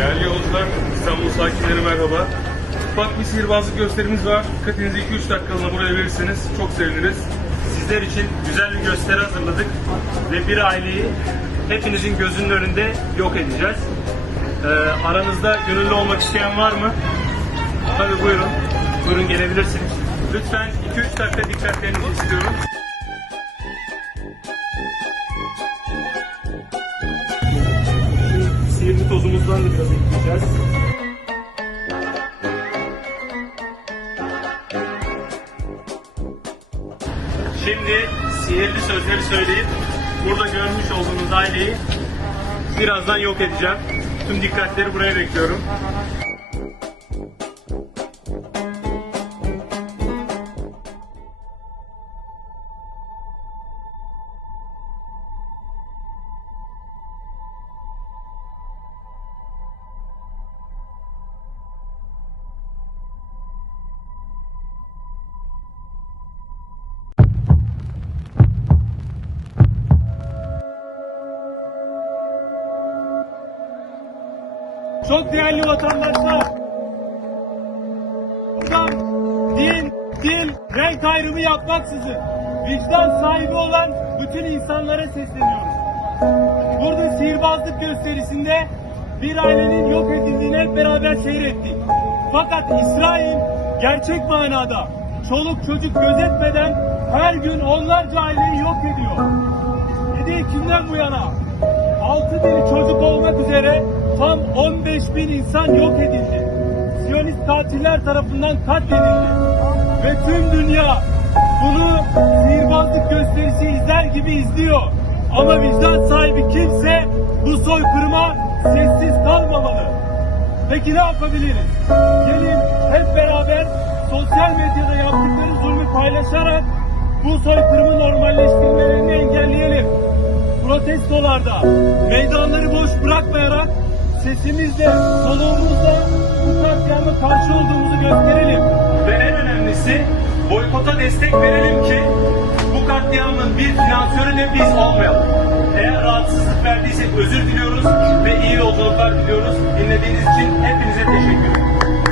Değerli yolcular, İstanbul sakinleri merhaba. Ufak bir sihirbazlık gösterimiz var. Dikkatinizi 2-3 dakikalığına buraya verirseniz çok seviniriz. Sizler için güzel bir gösteri hazırladık ve bir aileyi hepinizin gözünün önünde yok edeceğiz. Ee, aranızda gönüllü olmak isteyen var mı? Tabii buyurun. Buyurun gelebilirsiniz. Lütfen 2-3 dakika dikkatlerinizi istiyorum. Da biraz ekleyeceğiz. Şimdi sihirli sözleri söyleyip burada görmüş olduğunuz aileyi birazdan yok edeceğim. Tüm dikkatleri buraya bekliyorum. Çok değerli vatandaşlar. Buradan din, dil, renk ayrımı yapmaksızın vicdan sahibi olan bütün insanlara sesleniyoruz. Burada sihirbazlık gösterisinde bir ailenin yok edildiğini hep beraber seyrettik. Fakat İsrail gerçek manada çoluk çocuk gözetmeden her gün onlarca aileyi yok ediyor. 7 Ekim'den bu yana 6 bini çocuk bin insan yok edildi. Siyonist katiller tarafından katledildi. Ve tüm dünya bunu sihirbazlık gösterisi izler gibi izliyor. Ama vicdan sahibi kimse bu soykırıma sessiz kalmamalı. Peki ne yapabiliriz? Gelin hep beraber sosyal medyada yaptıkları zulmü paylaşarak bu soykırımı normalleştirmelerini engelleyelim. Protestolarda meydanları boş bırakmayarak sesimizle, soluğumuzla bu katliama karşı olduğumuzu gösterelim. Ve en önemlisi boykota destek verelim ki bu katliamın bir finansörü de biz olmayalım. Eğer rahatsızlık verdiysek özür diliyoruz ve iyi yolculuklar diliyoruz. Dinlediğiniz için hepinize teşekkür ederim.